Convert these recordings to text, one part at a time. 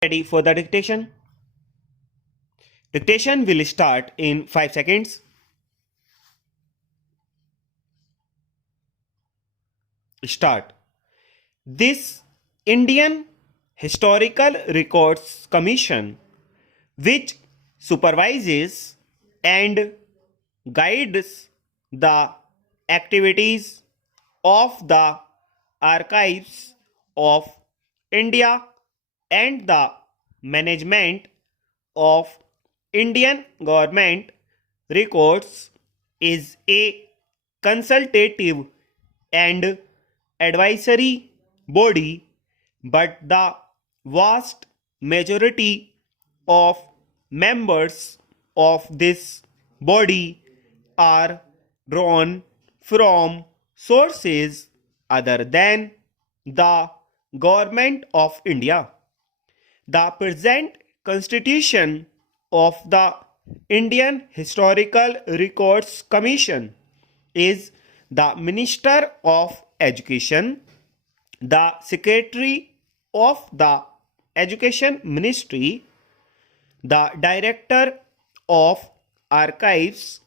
Ready for the dictation? Dictation will start in 5 seconds. Start. This Indian Historical Records Commission, which supervises and guides the activities of the archives of India and the management of Indian government records, is a consultative and advisory body, but the vast majority of members of this body are drawn from sources other than the government of India. The present constitution of the Indian Historical Records Commission is the Minister of Education, the Secretary of the Education Ministry, the Director of Archives,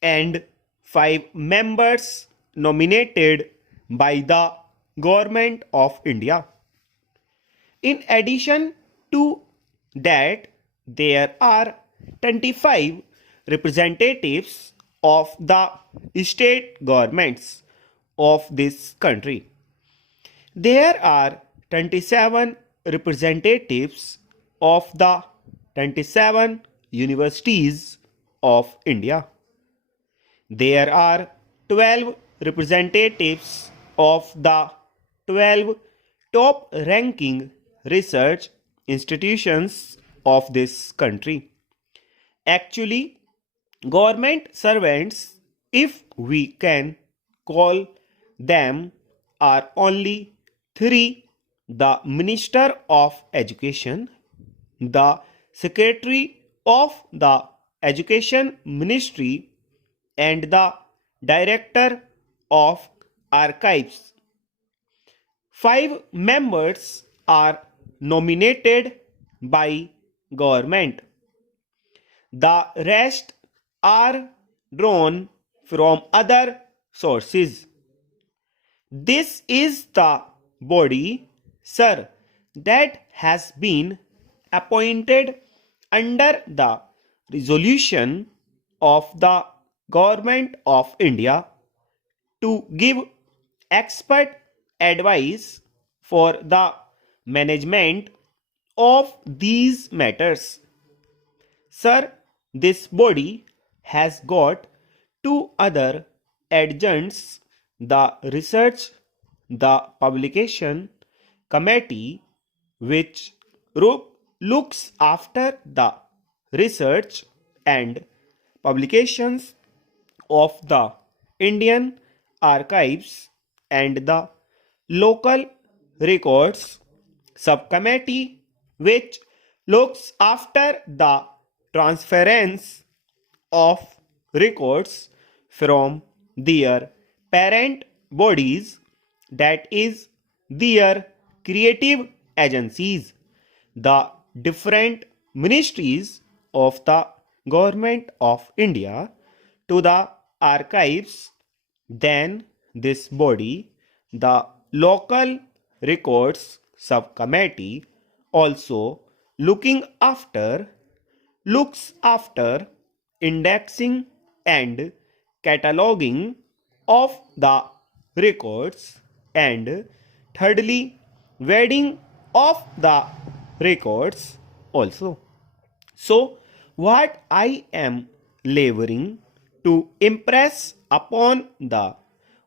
and 5 members nominated by the Government of India. In addition to that, there are 25 representatives of the state governments of this country. There are 27 representatives of the 27 universities of India. There are 12 representatives of the 12 top ranking research institutions of this country. Actually, government servants, if we can call them, are only 3: the Minister of Education, the Secretary of the Education Ministry, and the Director of Archives. 5 members are nominated by government. The rest are drawn from other sources. This is the body, sir, that has been appointed under the resolution of the Government of India to give expert advice for the management of these matters. Sir, this body has got 2 other adjuncts: the research, the publication committee, which looks after the research and publications of the Indian archives, and the local records subcommittee, which looks after the transference of records from their parent bodies, that is, their creative agencies, the different ministries of the Government of India, to the archives. Then this body, the local records subcommittee, also looks after indexing and cataloging of the records, and thirdly, wedding of the records also. So, what I am laboring to impress upon the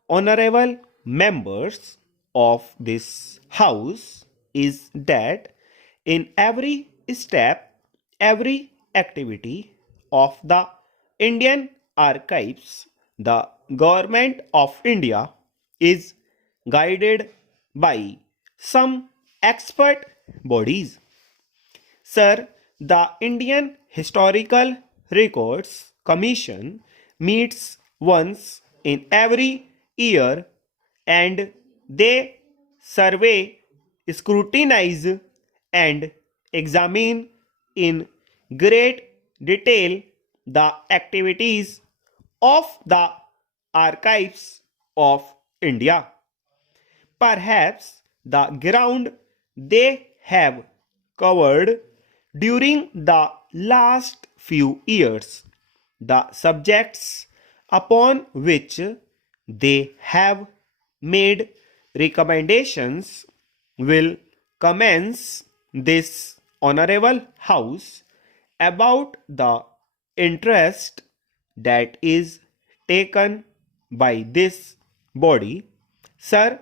honorable members of this house is that in every step, every activity of the Indian archives, the Government of India is guided by some expert bodies. Sir, the Indian Historical Records Commission meets once in every year, and they survey, scrutinize, and examine in great detail the activities of the archives of India. Perhaps the ground they have covered during the last few years, the subjects upon which they have made recommendations will commence this honorable house about the interest that is taken by this body. Sir,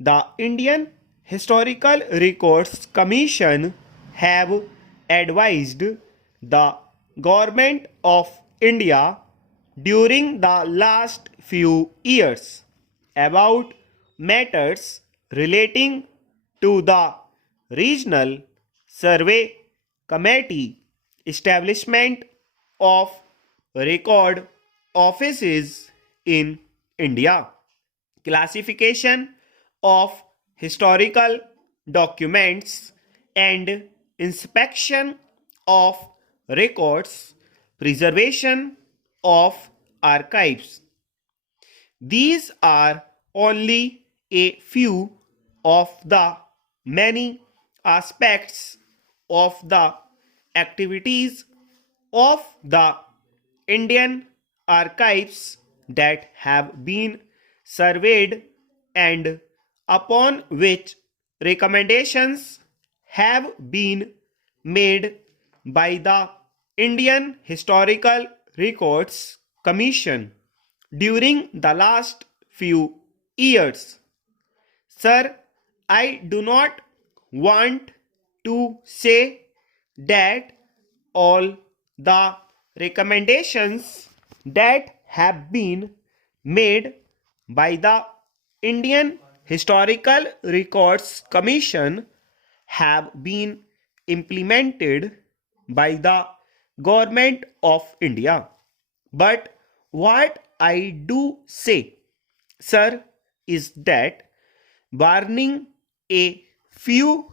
the Indian Historical Records Commission have advised the Government of India during the last few years about matters relating to the Regional Survey Committee establishment of record offices in India, classification of historical documents and inspection of records, preservation of archives. These are only a few of the many aspects of the activities of the Indian archives that have been surveyed and upon which recommendations have been made by the Indian Historical Records Commission during the last few years. Sir, I do not want to say that all the recommendations that have been made by the Indian Historical Records Commission have been implemented by the Government of India. But what I do say, sir, is that barring a few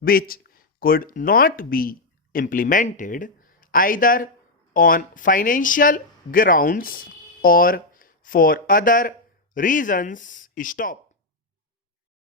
which could not be implemented either on financial grounds or for other reasons, stop.